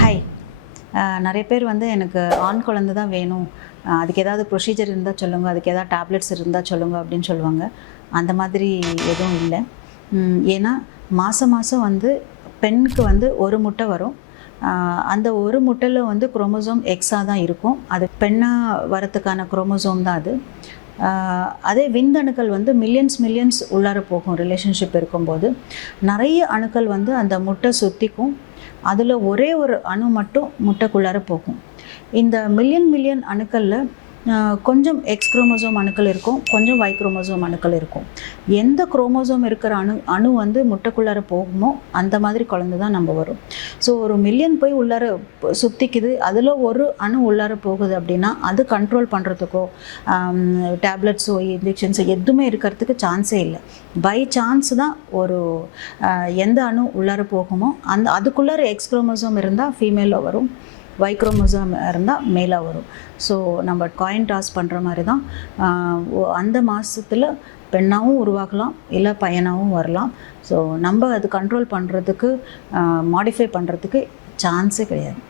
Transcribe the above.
Hi. நிறைய பேர் வந்து எனக்கு ஆண் குழந்தை தான் வேணும், அதுக்கு ஏதாவது ப்ரொசீஜர் இருந்தால் சொல்லுங்கள், அதுக்கு ஏதாவது டேப்லெட்ஸ் இருந்தால் சொல்லுங்கள் அப்படின்னு சொல்லுவாங்க. அந்த மாதிரி எதுவும் இல்லை. ஏன்னா மாதம் மாதம் வந்து பெண்ணுக்கு வந்து ஒரு முட்டை வரும். அந்த ஒரு முட்டையில் வந்து குரோமோசோம் எக்ஸாக தான் இருக்கும். அது பெண்ணாக வரத்துக்கான குரோமோசோம் தான் அது. அதே விந்தணுக்கள் வந்து மில்லியன்ஸ் உள்ளார போகும். ரிலேஷன்ஷிப் இருக்கும்போது நிறைய அணுக்கள் வந்து அந்த முட்டை சுற்றிக்கும். அதில் ஒரே ஒரு அணு மட்டும் முட்டைக்குள்ளார போகும். இந்த மில்லியன் அணுக்களில் கொஞ்சம் எக்ஸ் குரோமோசோம் அணுக்கள் இருக்கும், கொஞ்சம் ஒய் குரோமோசோம் அணுக்கள் இருக்கும். எந்த குரோமோசோம் இருக்கிற அணு வந்து முட்டைக்குள்ளார போகுமோ அந்த மாதிரி குழந்தை தான் நம்ம வரும். ஸோ ஒரு மில்லியன் போய் உள்ளார சுற்றிக்குது, அதில் ஒரு அணு உள்ளார போகுது அப்படின்னா அது கண்ட்ரோல் பண்ணுறதுக்கோ டேப்லெட்ஸோ இன்ஜெக்ஷன்ஸோ எதுவுமே இருக்கிறதுக்கு சான்ஸே இல்லை. பை சான்ஸ் தான் ஒரு எந்த அணு உள்ளார போகுமோ அதுக்குள்ளார எக்ஸ் குரோமோசோம் இருந்தால் ஃபீமேலில் வரும், ஒய் குரோமோசோம் இருந்தால் மேலாக வரும். ஸோ நம்ம காயின் டாஸ் பண்ணுற மாதிரி தான் அந்த மாதத்தில் பெண்ணாகவும் உருவாகலாம், இல்லை பையனாகவும் வரலாம். ஸோ நம்ம அது கண்ட்ரோல் பண்ணுறதுக்கு மாடிஃபை பண்ணுறதுக்கு சான்ஸே கிடையாது.